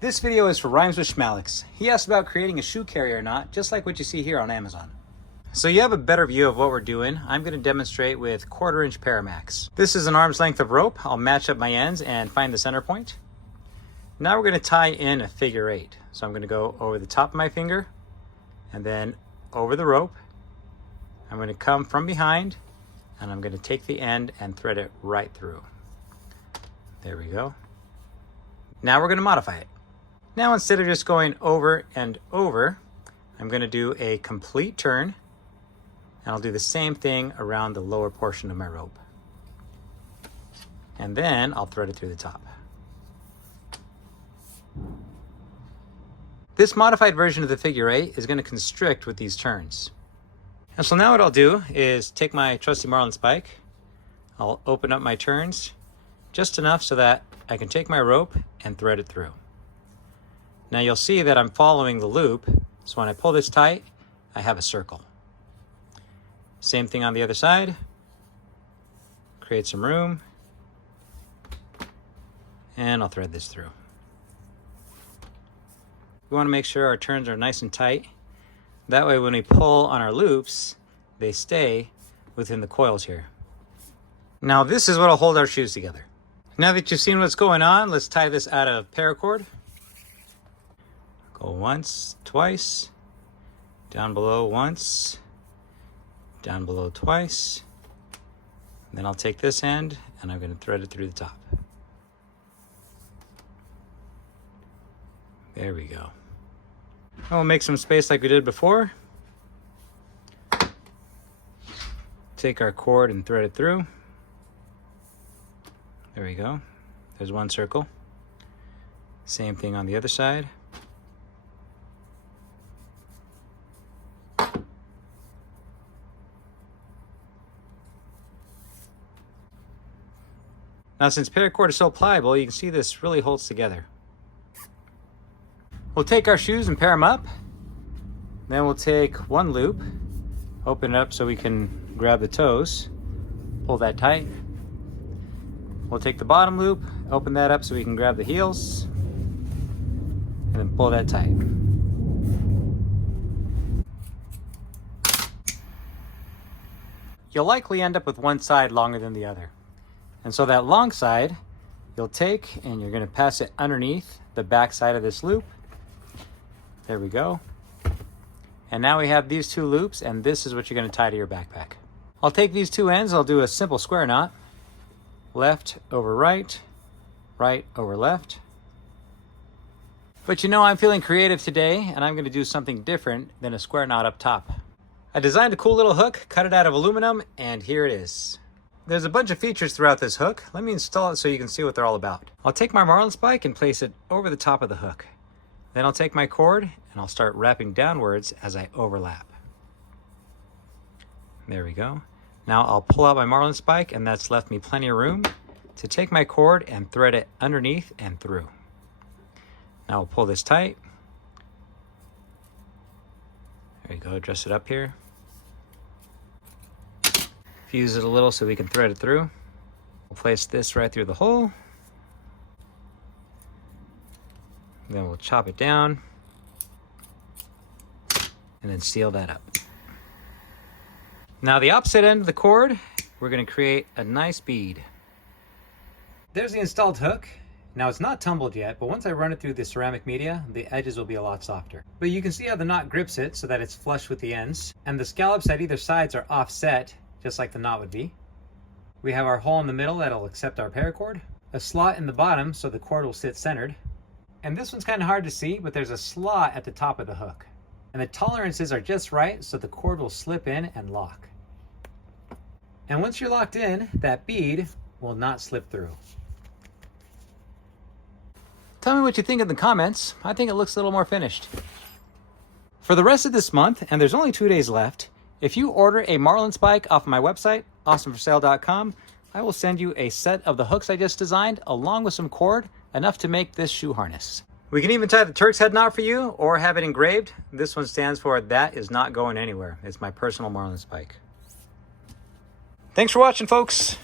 This video is for Rhymes with Schmalix. He asked about creating a shoe carrier knot, just like what you see here on Amazon. So you have a better view of what we're doing. I'm going to demonstrate with 1/4 inch Paramax. This is an arm's length of rope. I'll match up my ends and find the center point. Now we're going to tie in a figure 8. So I'm going to go over the top of my finger and then over the rope. I'm going to come from behind and I'm going to take the end and thread it right through. There we go. Now we're going to modify it. Now instead of just going over and over, I'm going to do a complete turn, and I'll do the same thing around the lower portion of my rope. And then I'll thread it through the top. This modified version of the figure 8 is going to constrict with these turns. And so now what I'll do is take my trusty marlin spike, I'll open up my turns just enough so that I can take my rope and thread it through. Now you'll see that I'm following the loop, so when I pull this tight, I have a circle. Same thing on the other side. Create some room, and I'll thread this through. We want to make sure our turns are nice and tight. That way when we pull on our loops, they stay within the coils here. Now this is what will hold our shoes together. Now that you've seen what's going on, let's tie this out of paracord. Go once, twice, down below once, down below twice. Then I'll take this end and I'm going to thread it through the top. There we go. We'll make some space like we did before. Take our cord and thread it through. There we go. There's one circle. Same thing on the other side. Now since paracord is so pliable, you can see this really holds together. We'll take our shoes and pair them up. Then we'll take one loop, open it up so we can grab the toes, pull that tight. We'll take the bottom loop, open that up so we can grab the heels, and then pull that tight. You'll likely end up with one side longer than the other. And so that long side, you'll take and you're going to pass it underneath the back side of this loop. There we go. And now we have these two loops, and this is what you're going to tie to your backpack. I'll take these two ends, I'll do a simple square knot. Left over right, right over left. But you know, I'm feeling creative today, and I'm going to do something different than a square knot up top. I designed a cool little hook, cut it out of aluminum, and here it is. There's a bunch of features throughout this hook. Let me install it so you can see what they're all about. I'll take my marlin spike and place it over the top of the hook. Then I'll take my cord and I'll start wrapping downwards as I overlap. There we go. Now I'll pull out my marlin spike, and that's left me plenty of room to take my cord and thread it underneath and through. Now I'll pull this tight. There we go, dress it up here. Fuse it a little so we can thread it through. We'll place this right through the hole. Then we'll chop it down and then seal that up. Now the opposite end of the cord, we're going to create a nice bead. There's the installed hook. Now it's not tumbled yet, but once I run it through the ceramic media, the edges will be a lot softer. But you can see how the knot grips it so that it's flush with the ends, and the scallops at either sides are offset, just like the knot would be. We have our hole in the middle that'll accept our paracord, a slot in the bottom so the cord will sit centered, and this one's kind of hard to see, but there's a slot at the top of the hook. And the tolerances are just right so the cord will slip in and lock. And once you're locked in, that bead will not slip through. Tell me what you think in the comments. I think it looks a little more finished. For the rest of this month, and there's only 2 days left, if you order a marlin spike off of my website, awesomeforsale.com, I will send you a set of the hooks I just designed along with some cord, enough to make this shoe harness. We can even tie the Turk's head knot for you or have it engraved. This one stands for "That is not going anywhere." It's my personal marlin spike. Thanks for watching, folks.